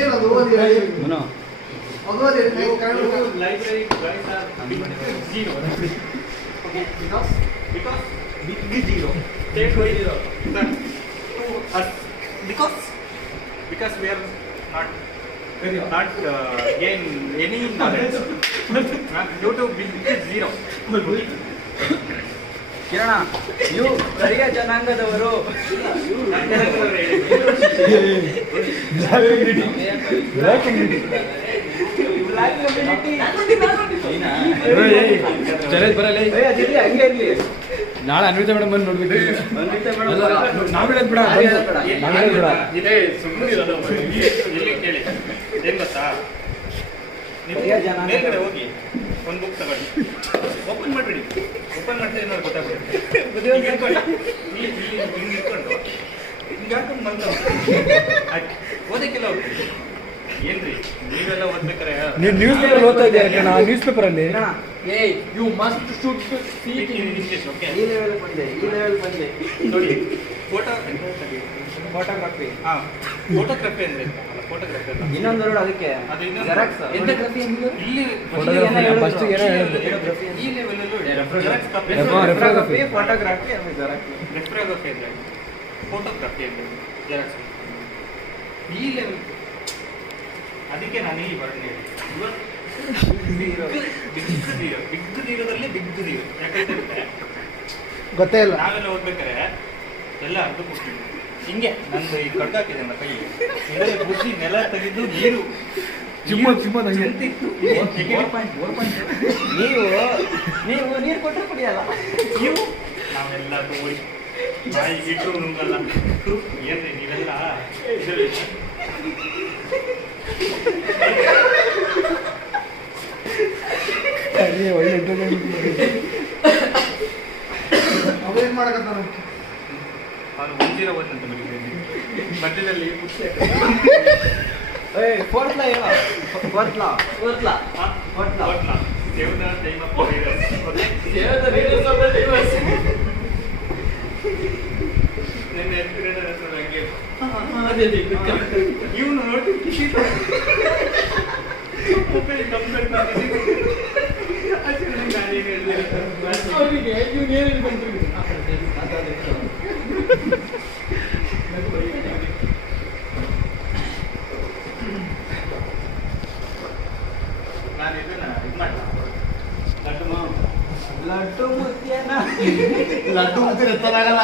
ಏನದು ಓದಿ library guys are zero. Okay, because big zero. Take away zero. To us because we are not gain any knowledge. Due to big zero. ಕಿರಣ ನೀವು ಕರಿಯ ಜನಾಂಗದವರು ನಾಳೆ ಅನ್ವಿತ madam ಬಂದು ನೋಡ್ಬೇಕು. ನಾವ್ ಹೇಳದ್ ಬಿಡ ಏನ್ ಗೊತ್ತಾ, ಮೇಲ್ಗಡೆ ಹೋಗಿ ಒಂದು ಬುಕ್ ತಗೊಳ್ಳಿ, ಓಪನ್ ಮಾಡ್ಬಿಡಿ. ಓಪನ್ ಮಾಡ್ತಾ ಏನಾದ್ರು ಗೊತ್ತಾಗ್ಬಿಡುತ್ತೆ. ಹಿಂಗೆ ಇಟ್ಕೊಂಡು ಹಿಂಗೆ ಹಾಕೊಂಡು ಬಂದ ಓದಕ್ಕೆಲ್ಲ ಹೋಗ್ತೀವಿ. ಏನ್ರಿ ನೀವೆಲ್ಲ ಓದ್ಬೇಕಾರೆ ನ್ಯೂಸ್ ಪೇಪರ್ ಓದ್ತಾ ಇದ್ದೀರಾ? ನ್ಯೂಸ್ ಪೇಪರ್ ಅಲ್ಲಿ you must should speak in English. Okay, ಈ ಲೆವೆಲ್ ಬಂದೆ ನೋಡಿ. ಫೋಟೋಗ್ರಫಿ ಅಂದ್ರೆ ಫೋಟೋಗ್ರಫಿ ಅಲ್ಲ, ಇನ್ನೊಂದು ವರ್ಡ್ ಅದಕ್ಕೆ. ಅದು ಇನ್ನೊಂದು ಜೆರಾಕ್ಸ್ ಎಂತಗ್ರಫಿ ಅಂದ್ರೆ ಇಲ್ಲಿ ಫಸ್ಟ್ ಏನೋ ಹೇಳಿದ್ರು. ಈ ಲೆವೆಲಲ್ಲೂ ರೆಫ್ರಾಗ್ರಫಿ, ಫೋಟೋಗ್ರಫಿ ಆಮೇಲೆ ಜೆರಾಕ್ಸ್. ರೆಫ್ರಾಗ್ರಫಿ ಅಂದ್ರೆ ಫೋಟೋಗ್ರಫಿ ಅಂದ್ರೆ ಜೆರಾಕ್ಸ್. ಈ ಲೆವೆಲ್ ಅದಕ್ಕೆ ನಾನು ಈ ವರ್ಡ್ ಹೇಳಿದೆ. ಬಿಗ್ ಜೀರೋದಲ್ಲಿ ಬಿಗ್ ಜೀರೋ. ಯಾಕಂದ್ರೆ ಗೊತ್ತೇ ಇಲ್ಲ. ನಾವೆಲ್ಲ ಓದ್ಬೇಕಾರೆ ಎಲ್ಲ ಅರ್ಧ ಕೊಡ್ತೀವಿ. ಹಿಂಗೆ ನಂದು ಈ ಕಡ್ಗ ಹಾಕಿದೆ ನನ್ನ ಕೈಗೆ, ಇದರಲ್ಲಿ ಬುದ್ಧಿ ನೆಲ ತೆಗೆದು ನೀರು ನೀವು ನೀರು ಕೊಟ್ಟರೆ ಕುಡಿಯಲ್ಲ. ನೀವು ನಾವೆಲ್ಲ ತೋರಿ ನಾಯಿ ಇಟ್ಟರು ನುಂಗಲ್ಲ. ಏನ್ರಿ ನೀವೆಲ್ಲ ಒಳ್ಳೆ ಅವೇನ್ ಮಾಡಕತ್ತಾರ? ಅವನು ಮುಂದಿರೋ ಬಂದಂತ ಮಧ್ಯದಲ್ಲಿ ಫೋರ್ತ್ಲಾ ಹೇಳ. ಫೋರ್ತ್ಲಾ ದೇವದ ದೈವಪ್ಪ ನಿನ್ನೆ ಇವನು ನೋಡಿ ಖುಷಿ ನಾನು ಇದನ್ನ ಇದು ಮಾಡಲ್ಲ. ಲಡ್ಡು ಲಡ್ಡು ಮುತ್ಯನ ಲಡ್ಡು ಮುದ್ದೆ ಎತ್ತಲಾಗಲ್ಲ.